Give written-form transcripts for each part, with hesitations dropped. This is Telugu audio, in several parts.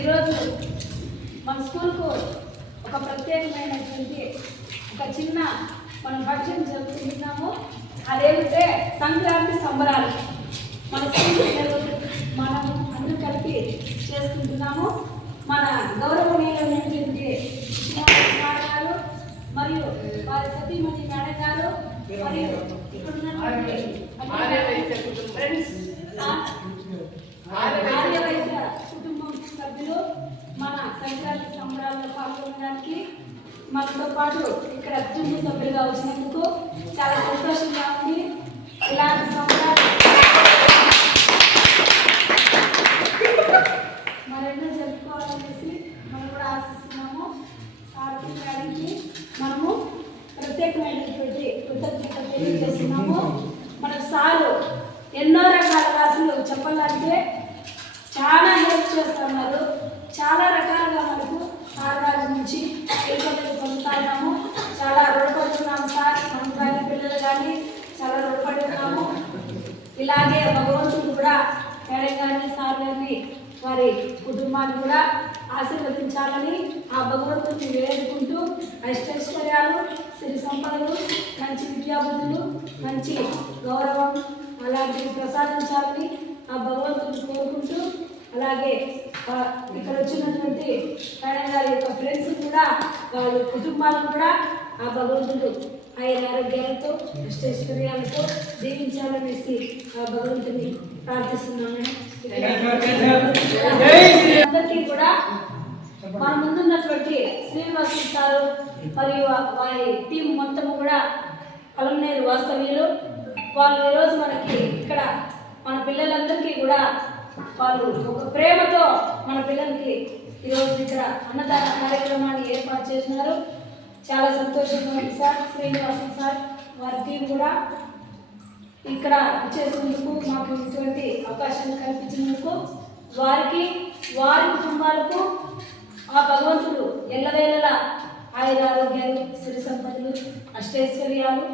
ఈరోజు మన స్కూల్కు ఒక ప్రత్యేకమైనటువంటి ఒక చిన్న మనం ఫంక్షన్ జరుపుకుంటున్నాము. అదేమిటే సంక్రాంతి సంబరాలు. మన స్కూల్ మనము అందరూ కలిపి చేసుకుంటున్నాము. మన గౌరవనీయులైనటువంటి సార్ గారు మరియు వారి సతీమణి మేడం గారు మరియు ఇక్కడ ఉన్నటువంటి ఫ్రెండ్స్ ఆర్యవైశ్య కుటుంబం సభ్యులు మన సంక్రాంతి సంబరాల్లో పాల్గొనడానికి మనతో పాటు ఇక్కడ కుటుంబ సభ్యులుగా వచ్చినందుకు చాలా సంతోషంగా ఉంది. ఇలాంటి సంబరాలు మరెన్నో జరుపుకోవాలనేసి మనం కూడా ఆశిస్తున్నాము. సార్కి మేడంకి మనము ప్రత్యేకమైనటువంటి కృతజ్ఞత తెలియజేస్తున్నాము. మన సారు ఎన్నో రకాల రాసులు చెప్పాలంటే చాలా హెల్ప్ చేస్తున్నారు. చాలా రకాలుగా మనకు సార్ గారి నుంచి హెల్ప్ పొందుతున్నాము. చాలా రుణపడుతున్నాము సార్. మన కానీ పిల్లలు కానీ చాలా రుణపడుతున్నాము. ఇలాగే భగవంతుడు కూడా మేడం గారిని సార్ గారిని వారి కుటుంబాన్ని కూడా ఆశీర్వదించాలని ఆ భగవంతుడిని వేడుకుంటూ అష్టైశ్వర్యాలు, సిరి సంపదలు, మంచి విద్యాబుద్ధులు, మంచి గౌరవం అలాంటివి ప్రసాదించాలని ఆ భగవంతుడిని కోరుకుంటూ, అలాగే ఇక్కడ వచ్చినటువంటి మేడం గారి యొక్క ఫ్రెండ్స్ కూడా వాళ్ళ కుటుంబాలను కూడా ఆ భగవంతుడు ఆయన ఆరోగ్యాలతో అష్టైశ్వర్యాలతో దీవించాలనేసి ఆ భగవంతుని ప్రార్థిస్తున్నాను. అందరికీ కూడా మన ముందున్నటువంటి శ్రీనివాస్ సారు మరియు వారి టీం మొత్తము కూడా కలంనేరు వాస్తవ్యులు. వాళ్ళు ఈరోజు మనకి ఇక్కడ మన పిల్లలందరికీ కూడా వాళ్ళు ఒక ప్రేమతో మన పిల్లలకి ఈరోజు ఇక్కడ అన్నదాన కార్యక్రమాన్ని ఏర్పాటు చేసినారు. చాలా సంతోషంగా ఉంది సార్. శ్రీనివాసన్ సార్ వారి టీం కూడా ఇక్కడ చేసేందుకు మాకు ఇటువంటి అవకాశాన్ని కల్పించినందుకు వారికి వారి కుటుంబాలకు ఆ భగవంతుడు ఎల్లవేళలా ఆయుర ఆరోగ్యాలు, సిరి సంపదలు, అష్టైశ్వర్యాలు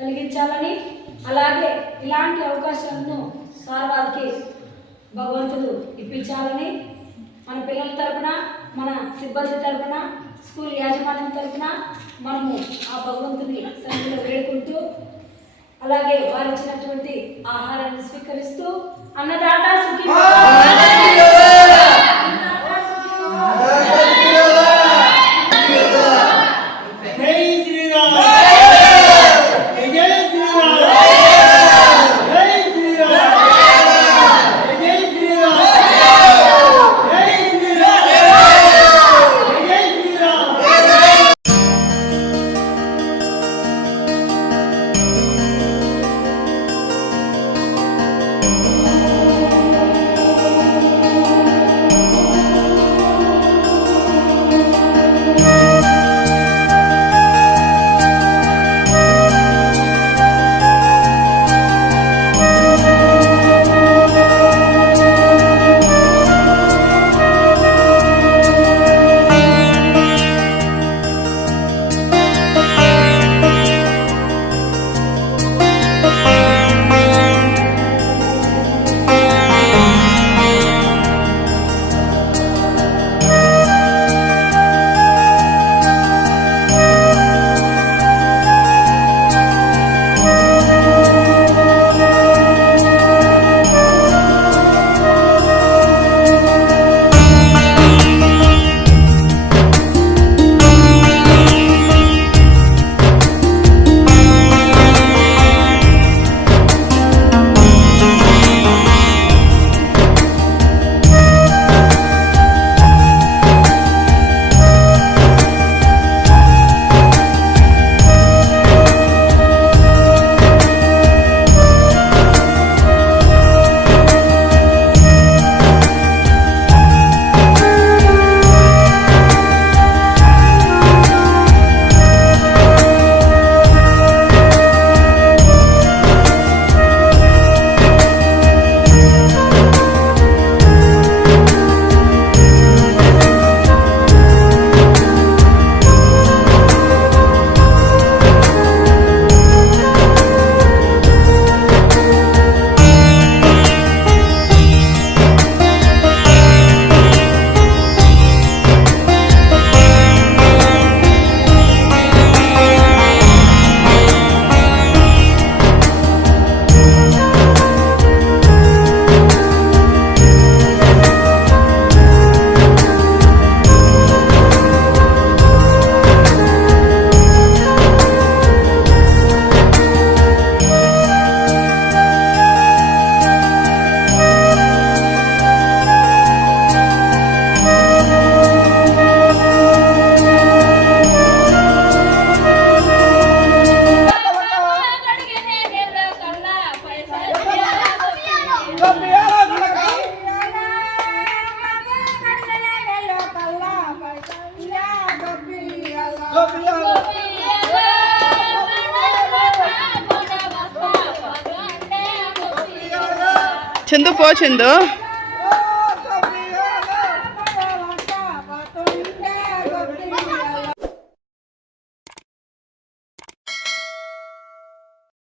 కలిగించాలని, అలాగే ఇలాంటి అవకాశాలను సార్ వారికి భగవంతుడు ఇప్పించాలని మన పిల్లల తరపున, మన సిబ్బంది తరపున, స్కూల్ యాజమాన్యం తరపున మనము ఆ భగవంతుని సన్నిధిలో వేడుకుంటూ, అలాగే వారు ఇచ్చినటువంటి ఆహారాన్ని స్వీకరిస్తూ అన్నదాత సుఖీ చందు పో చందు